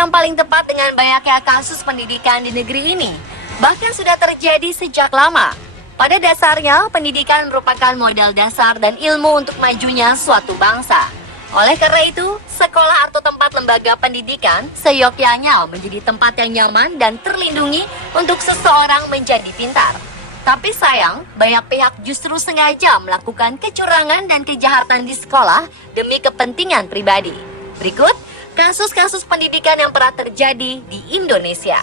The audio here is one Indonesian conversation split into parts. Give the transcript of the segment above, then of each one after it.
yang paling tepat dengan banyaknya kasus pendidikan di negeri ini. Bahkan sudah terjadi sejak lama. Pada dasarnya, pendidikan merupakan modal dasar dan ilmu untuk majunya suatu bangsa. Oleh karena itu, sekolah atau tempat lembaga pendidikan seyogyanya menjadi tempat yang nyaman dan terlindungi untuk seseorang menjadi pintar. Tapi sayang, banyak pihak justru sengaja melakukan kecurangan dan kejahatan di sekolah demi kepentingan pribadi. Berikut, kasus-kasus pendidikan yang pernah terjadi di Indonesia.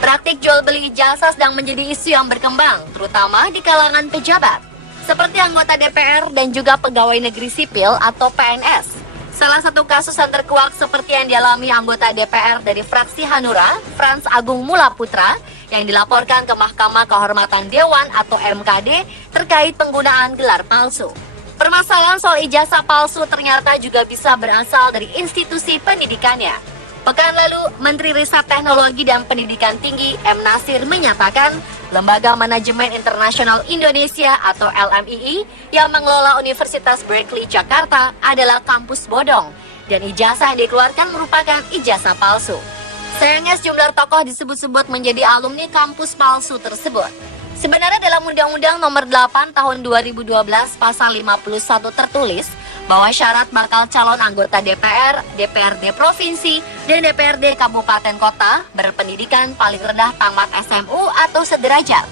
Praktik jual beli ijazah sedang menjadi isu yang berkembang, terutama di kalangan pejabat, seperti anggota DPR dan juga pegawai negeri sipil atau PNS. Salah satu kasus yang terkuak seperti yang dialami anggota DPR dari fraksi Hanura, Frans Agung Mulaputra, yang dilaporkan ke Mahkamah Kehormatan Dewan atau MKD terkait penggunaan gelar palsu. Permasalahan soal ijazah palsu ternyata juga bisa berasal dari institusi pendidikannya. Pekan lalu, Menteri Riset Teknologi dan Pendidikan Tinggi M. Nasir menyatakan Lembaga Manajemen Internasional Indonesia atau LMII yang mengelola Universitas Berkeley Jakarta adalah kampus bodong dan ijazah yang dikeluarkan merupakan ijazah palsu. Sayangnya sejumlah tokoh disebut-sebut menjadi alumni kampus palsu tersebut. Sebenarnya dalam Undang-Undang Nomor 8 Tahun 2012 Pasal 51 tertulis bahwa syarat bakal calon anggota DPR, DPRD Provinsi, dan DPRD Kabupaten Kota berpendidikan paling rendah tamat SMU atau sederajat.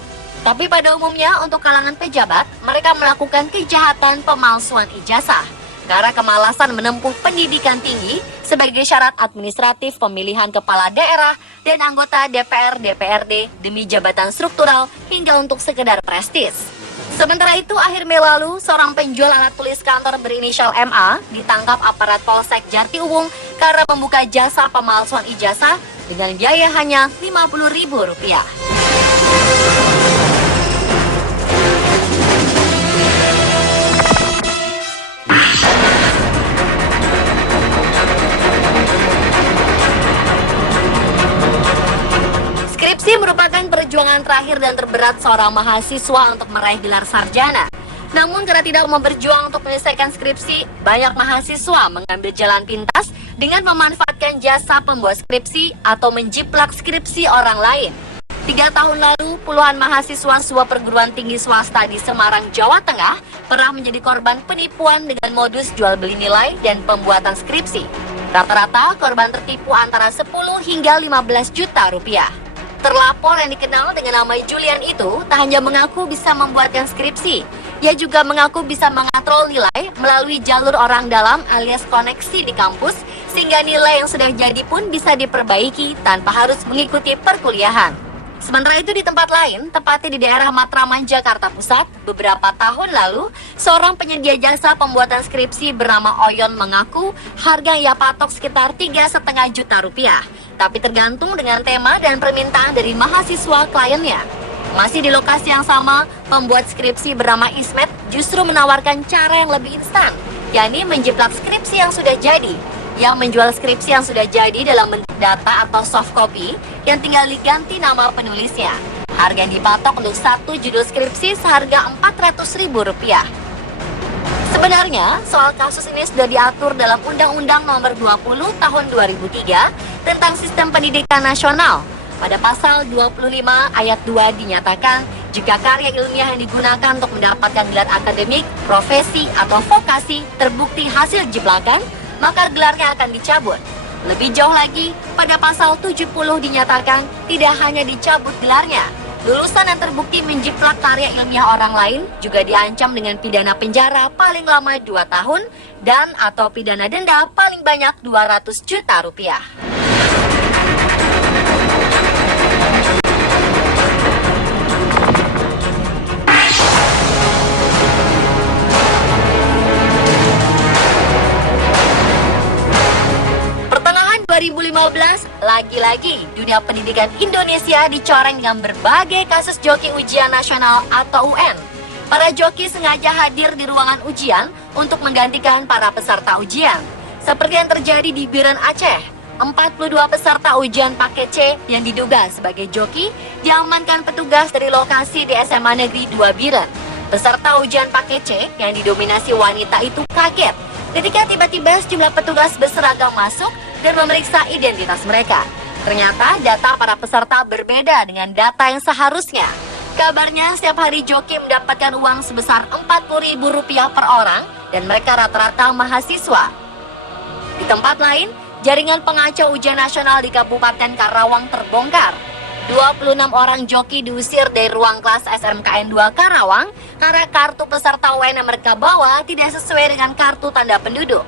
Tapi pada umumnya untuk kalangan pejabat, mereka melakukan kejahatan pemalsuan ijazah karena kemalasan menempuh pendidikan tinggi sebagai syarat administratif pemilihan kepala daerah dan anggota DPR, DPRD demi jabatan struktural hingga untuk sekedar prestis. Sementara itu, akhir Mei lalu, seorang penjual alat tulis kantor berinisial MA ditangkap aparat Polsek Jatiuwung karena membuka jasa pemalsuan ijazah dengan biaya hanya Rp50.000. Skripsi merupakan perjuangan terakhir dan terberat seorang mahasiswa untuk meraih gelar sarjana. Namun karena tidak mau berjuang untuk menyelesaikan skripsi, banyak mahasiswa mengambil jalan pintas dengan memanfaatkan jasa pembuat skripsi atau menjiplak skripsi orang lain. 3 tahun lalu, puluhan mahasiswa sebuah perguruan tinggi swasta di Semarang, Jawa Tengah pernah menjadi korban penipuan dengan modus jual beli nilai dan pembuatan skripsi. Rata-rata korban tertipu antara 10 hingga 15 juta rupiah. Terlapor yang dikenal dengan nama Julian itu tak hanya mengaku bisa membuatkan skripsi, ia juga mengaku bisa mengatrol nilai melalui jalur orang dalam alias koneksi di kampus, sehingga nilai yang sudah jadi pun bisa diperbaiki tanpa harus mengikuti perkuliahan. Sementara itu di tempat lain, tepatnya di daerah Matraman, Jakarta Pusat, beberapa tahun lalu, seorang penyedia jasa pembuatan skripsi bernama Oyon mengaku harga yang ia patok sekitar 3,5 juta rupiah. Tapi tergantung dengan tema dan permintaan dari mahasiswa kliennya. Masih di lokasi yang sama, pembuat skripsi bernama Ismet justru menawarkan cara yang lebih instan, yakni menjiplak skripsi yang sudah jadi. Yang menjual skripsi yang sudah jadi dalam bentuk data atau soft copy yang tinggal diganti nama penulisnya. Harga yang dipatok untuk satu judul skripsi seharga Rp400.000. Sebenarnya, soal kasus ini sudah diatur dalam Undang-Undang Nomor 20 Tahun 2003 tentang Sistem Pendidikan Nasional. Pada pasal 25 ayat 2 dinyatakan, jika karya ilmiah yang digunakan untuk mendapatkan gelar akademik, profesi, atau vokasi terbukti hasil jiplakan, maka gelarnya akan dicabut. Lebih jauh lagi, pada pasal 70 dinyatakan tidak hanya dicabut gelarnya, lulusan yang terbukti menjiplak karya ilmiah orang lain juga diancam dengan pidana penjara paling lama 2 tahun dan atau pidana denda paling banyak Rp200 juta. Pertengahan 2015, lagi-lagi dunia pendidikan Indonesia dicoreng dengan berbagai kasus joki ujian nasional atau UN. Para joki sengaja hadir di ruangan ujian untuk menggantikan para peserta ujian. Seperti yang terjadi di Biren, Aceh, 42 peserta ujian paket C yang diduga sebagai joki diamankan petugas dari lokasi di SMA Negeri 2 Biren. Peserta ujian paket C yang didominasi wanita itu kaget ketika tiba-tiba sejumlah petugas berseragam masuk dan memeriksa identitas mereka. Ternyata data para peserta berbeda dengan data yang seharusnya. Kabarnya setiap hari joki mendapatkan uang sebesar Rp40.000 per orang dan mereka rata-rata mahasiswa. Di tempat lain, jaringan pengacau ujian nasional di Kabupaten Karawang terbongkar. 26 orang joki diusir dari ruang kelas SMKN 2 Karawang karena kartu peserta UN yang mereka bawa tidak sesuai dengan kartu tanda penduduk.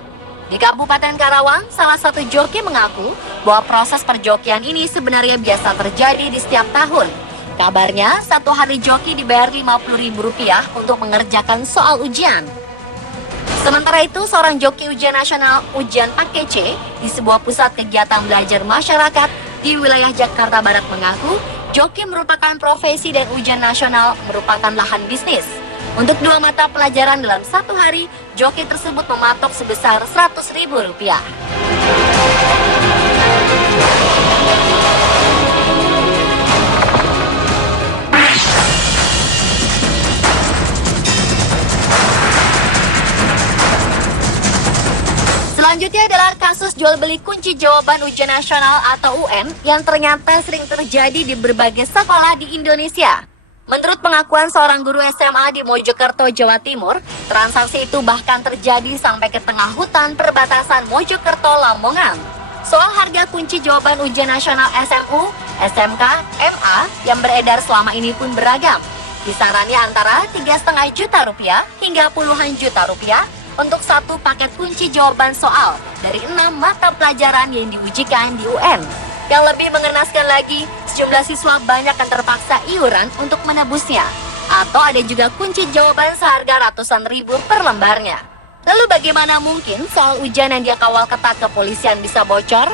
Di Kabupaten Karawang, salah satu joki mengaku bahwa proses perjokian ini sebenarnya biasa terjadi di setiap tahun. Kabarnya, satu hari joki dibayar Rp50.000 untuk mengerjakan soal ujian. Sementara itu, seorang joki ujian nasional ujian paket C di sebuah pusat kegiatan belajar masyarakat di wilayah Jakarta Barat mengaku joki merupakan profesi dan ujian nasional merupakan lahan bisnis. Untuk 2 mata pelajaran dalam satu hari, joki tersebut mematok sebesar Rp100.000. Selanjutnya adalah kasus jual beli kunci jawaban ujian nasional atau UN yang ternyata sering terjadi di berbagai sekolah di Indonesia. Menurut pengakuan seorang guru SMA di Mojokerto, Jawa Timur, transaksi itu bahkan terjadi sampai ke tengah hutan perbatasan Mojokerto, Lamongan. Soal harga kunci jawaban ujian nasional SMU, SMK, MA yang beredar selama ini pun beragam. Kisarannya antara Rp3,5 juta hingga puluhan juta rupiah untuk satu paket kunci jawaban soal dari 6 mata pelajaran yang diujikan di UN. Yang lebih mengenaskan lagi, sejumlah siswa banyak yang terpaksa iuran untuk menebusnya. Atau ada juga kunci jawaban seharga ratusan ribu per lembarnya. Lalu bagaimana mungkin soal ujian yang dia kawal ketat kepolisian bisa bocor?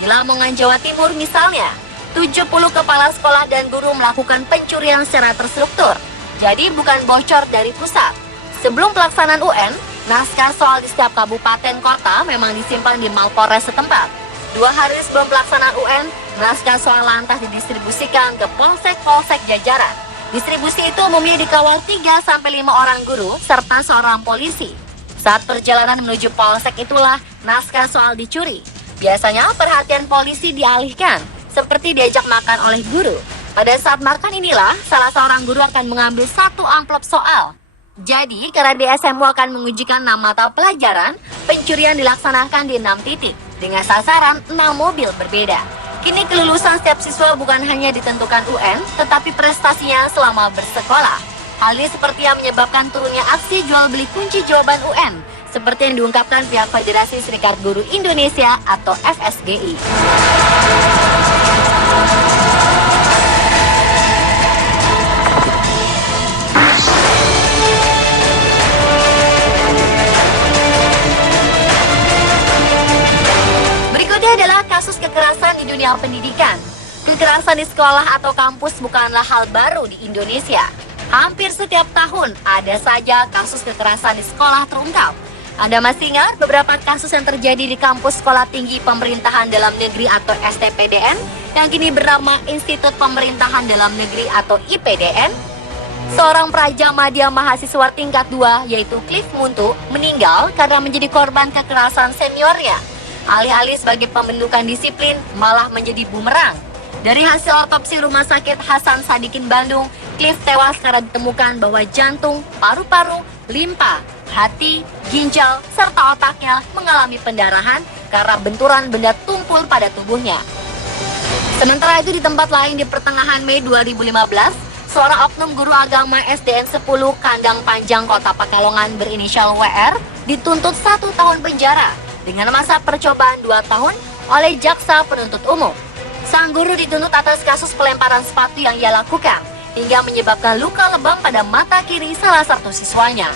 Di Lamongan, Jawa Timur misalnya, 70 kepala sekolah dan guru melakukan pencurian secara terstruktur. Jadi bukan bocor dari pusat. Sebelum pelaksanaan UN, naskah soal di setiap kabupaten kota memang disimpan di Mapolres setempat. 2 hari sebelum pelaksanaan UN, naskah soal lantas didistribusikan ke polsek-polsek jajaran. Distribusi itu umumnya dikawal 3-5 orang guru serta seorang polisi. Saat perjalanan menuju polsek itulah naskah soal dicuri. Biasanya perhatian polisi dialihkan, seperti diajak makan oleh guru. Pada saat makan inilah, salah seorang guru akan mengambil satu amplop soal. Jadi, karena DSMU akan mengujikan 6 mata pelajaran, pencurian dilaksanakan di 6 titik, dengan sasaran 6 mobil berbeda. Kini kelulusan setiap siswa bukan hanya ditentukan UN, tetapi prestasinya selama bersekolah. Hal ini seperti yang menyebabkan turunnya aksi jual beli kunci jawaban UN, seperti yang diungkapkan pihak Federasi Serikat Guru Indonesia atau FSGI. Adalah kasus kekerasan di dunia pendidikan. Kekerasan di sekolah atau kampus bukanlah hal baru di Indonesia. Hampir setiap tahun ada saja kasus kekerasan di sekolah terungkap. Anda masih ingat beberapa kasus yang terjadi di kampus Sekolah Tinggi Pemerintahan Dalam Negeri atau STPDN yang kini bernama Institut Pemerintahan Dalam Negeri atau IPDN? Seorang praja madya mahasiswa tingkat 2 yaitu Cliff Muntu meninggal karena menjadi korban kekerasan seniornya. Alih-alih sebagai pembentukan disiplin, malah menjadi bumerang. Dari hasil otopsi Rumah Sakit Hasan Sadikin Bandung, Cliff tewas karena ditemukan bahwa jantung, paru-paru, limpa, hati, ginjal, serta otaknya mengalami pendarahan karena benturan benda tumpul pada tubuhnya. Sementara itu di tempat lain di pertengahan Mei 2015, seorang oknum guru agama SDN 10 Kandang Panjang Kota Pekalongan berinisial WR dituntut 1 tahun penjara dengan masa percobaan 2 tahun oleh jaksa penuntut umum. Sang guru dituntut atas kasus pelemparan sepatu yang ia lakukan hingga menyebabkan luka lebam pada mata kiri salah satu siswanya.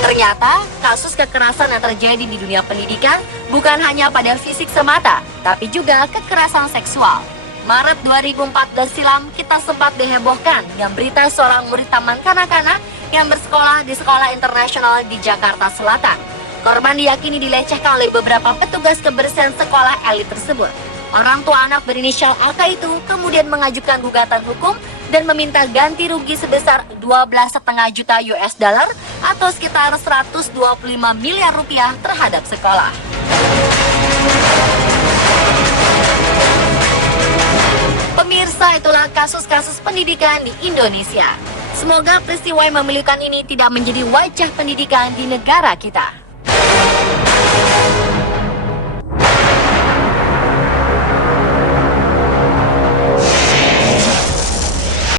Ternyata, kasus kekerasan yang terjadi di dunia pendidikan bukan hanya pada fisik semata, tapi juga kekerasan seksual. Maret 2014 silam, kita sempat dihebohkan dengan berita seorang murid taman kanak-kanak yang bersekolah di sekolah internasional di Jakarta Selatan. Korban diyakini dilecehkan oleh beberapa petugas kebersihan sekolah elit tersebut. Orang tua anak berinisial AK itu kemudian mengajukan gugatan hukum dan meminta ganti rugi sebesar 12,5 juta US dollar atau sekitar 125 miliar rupiah terhadap sekolah. Pemirsa, itulah kasus-kasus pendidikan di Indonesia. Semoga peristiwa yang memilukan ini tidak menjadi wajah pendidikan di negara kita.